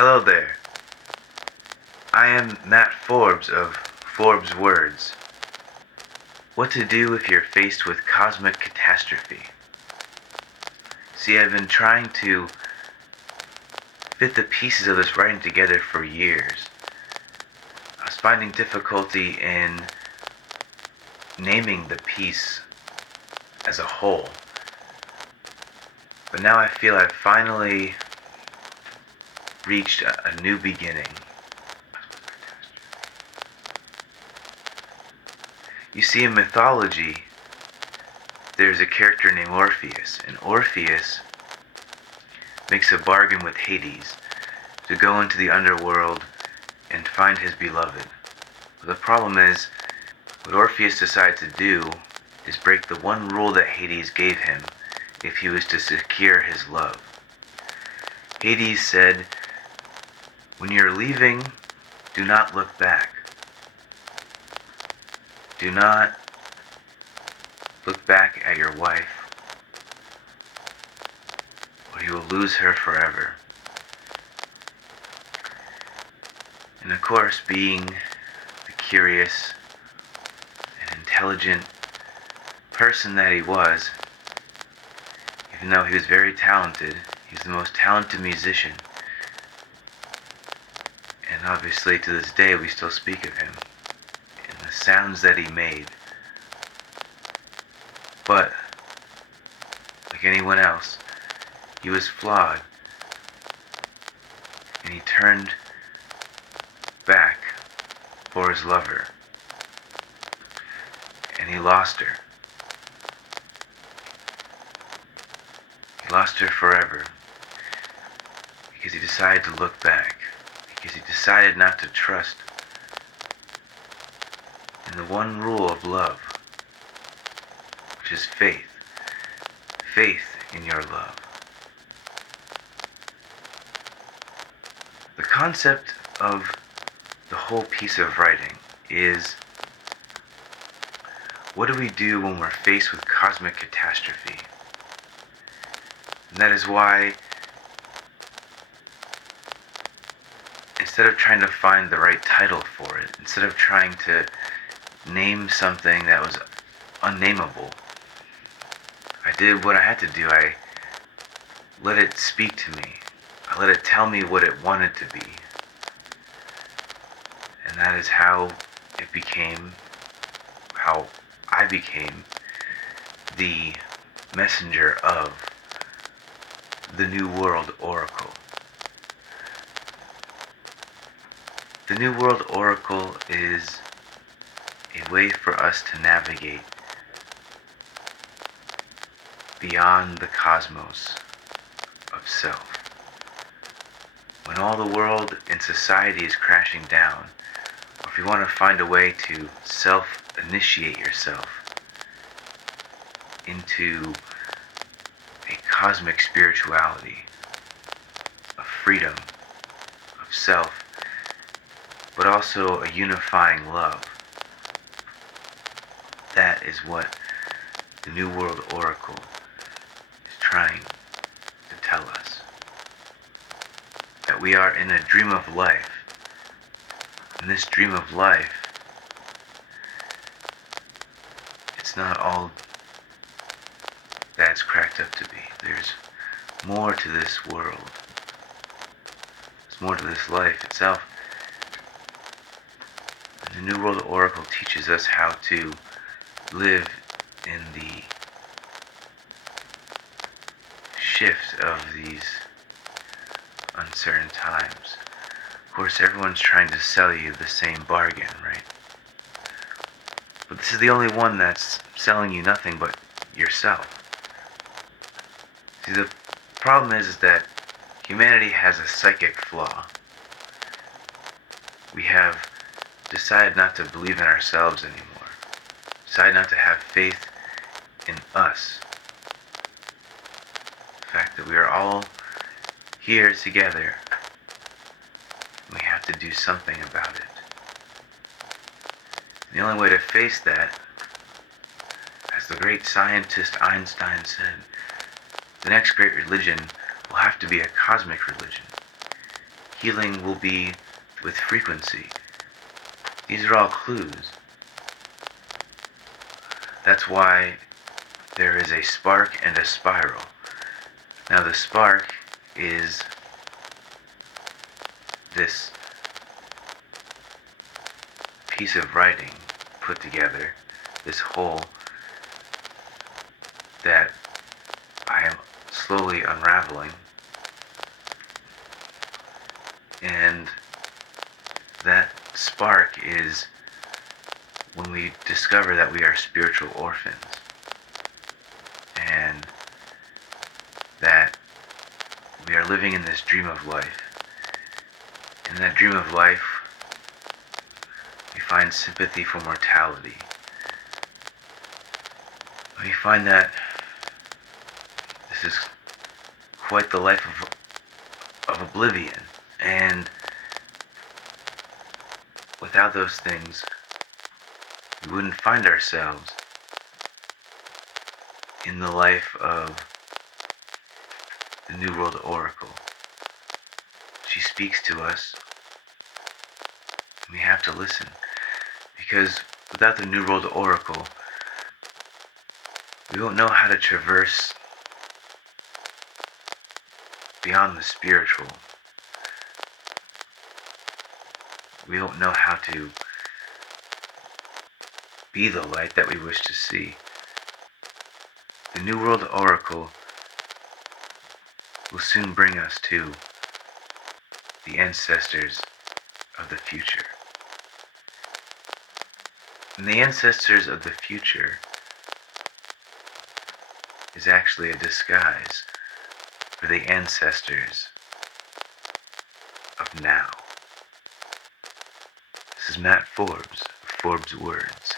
Hello there. I am Matt Forbes of ForbzWordz. What to do if you're faced with cosmic catastrophe? See, I've been trying to fit the pieces of this writing together for years. I was finding difficulty in naming the piece as a whole. But now I feel I've finally reached a new beginning. You see, in mythology, there's a character named Orpheus, and Orpheus makes a bargain with Hades to go into the underworld and find his beloved. But the problem is, what Orpheus decides to do is break the one rule that Hades gave him if he was to secure his love. Hades said, "When you're leaving, do not look back. Do not look back at your wife, or you will lose her forever." And of course, being the curious and intelligent person that he was, even though he was very talented, he's the most talented musician. And obviously to this day we still speak of him and the sounds that he made. But, like anyone else, he was flawed. And he turned back for his lover. And he lost her. He lost her forever. Because he decided to look back. Because he decided not to trust in the one rule of love, which is faith. Faith in your love. The concept of the whole piece of writing is, what do we do when we're faced with cosmic catastrophe? And that is why, instead of trying to find the right title for it, instead of trying to name something that was unnameable, I did what I had to do. I let it speak to me. I let it tell me what it wanted to be. And that is how I became the messenger of the New World Oracle. The New World Oracle is a way for us to navigate beyond the cosmos of self. When all the world and society is crashing down, or if you want to find a way to self-initiate yourself into a cosmic spirituality of freedom, of self, but also a unifying love. That is what the New World Oracle is trying to tell us. That we are in a dream of life. And this dream of life, it's not all that it's cracked up to be. There's more to this world. There's more to this life itself. And the New World Oracle teaches us how to live in the shift of these uncertain times. Of course, everyone's trying to sell you the same bargain, right? But this is the only one that's selling you nothing but yourself. See, the problem is that humanity has a psychic flaw. We have decided not to believe in ourselves anymore. Decided not to have faith in us. The fact that we are all here together, we have to do something about it. And the only way to face that, as the great scientist Einstein said, the next great religion will have to be a cosmic religion. Healing will be with frequency. These are all clues. That's why there is a spark and a spiral. Now the spark is this piece of writing put together, this whole that I am slowly unraveling, and that spark is when we discover that we are spiritual orphans, and that we are living in this dream of life. In that dream of life, we find sympathy for mortality. We find that this is quite the life of oblivion, and without those things, we wouldn't find ourselves in the life of the New World Oracle. She speaks to us, and we have to listen, because without the New World Oracle, we won't know how to traverse beyond the spiritual. We don't know how to be the light that we wish to see. The New World Oracle will soon bring us to the ancestors of the future. And the ancestors of the future is actually a disguise for the ancestors of now. This is Matt Forbes of ForbzWordz.